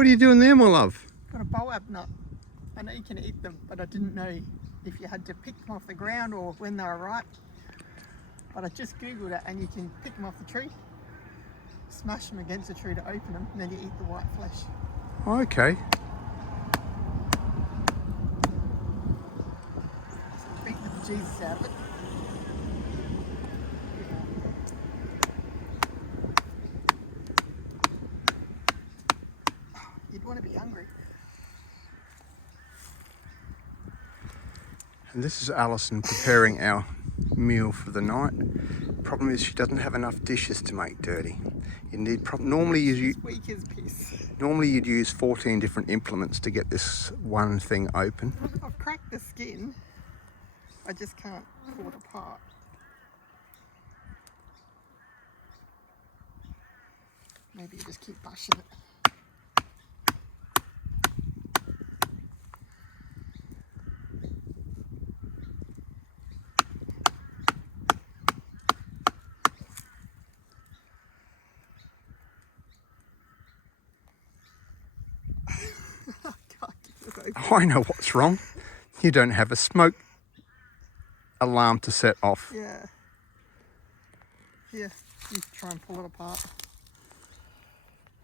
What are you doing there, my love? Got a Boab nut. I know you can eat them, but I didn't know if you had to pick them off the ground or when they were ripe. But I just googled it, and you can pick them off the tree, smash them against the tree to open them, and then you eat the white flesh. Okay. So beat the Jesus out of it. You'd want to be hungry. And this is Alison preparing our meal for the night. Problem is she doesn't have enough dishes to make dirty. You need normally Weak as piss. Normally you'd use 14 different implements to get this one thing open. I've cracked the skin. I just can't pull it apart. Maybe you just keep bashing it. I know what's wrong. You don't have a smoke alarm to set off. Yeah. Here, you try and pull it apart.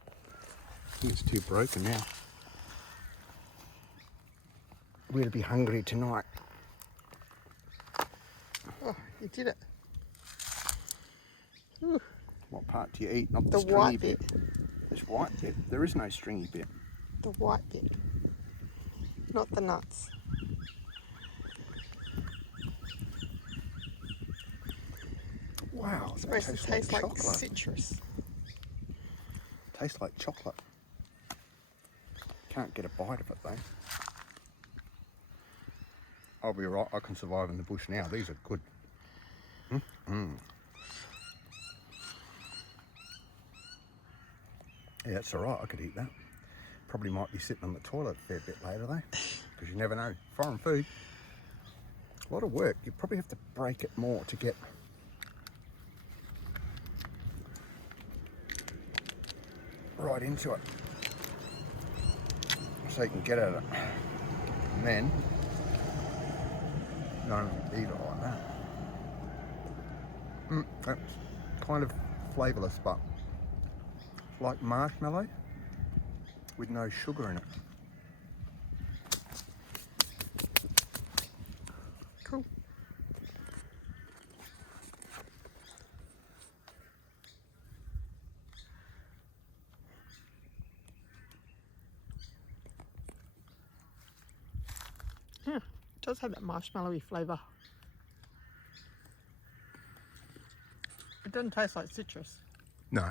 I think it's too broken now. We'll be hungry tonight. Oh, you did it. Ooh. What part do you eat? Not the The stringy white bit. This white bit. There is no stringy bit. The white bit. Not the nuts. Wow, It's supposed to taste like chocolate. citrus. Tastes like chocolate. Can't get a bite of it though. I'll be right. I can survive in the bush now. These are good. Yeah, that's all right. I could eat that. Probably might be sitting on the toilet a fair bit later though, because you never know. Foreign food, a lot of work. You probably have to break it more to get right into it, so you can get at it, and then don't eat it like that. That's kind of flavourless, but like marshmallow with no sugar in it. Cool. Yeah, it does have that marshmallowy flavour. It doesn't taste like citrus. No.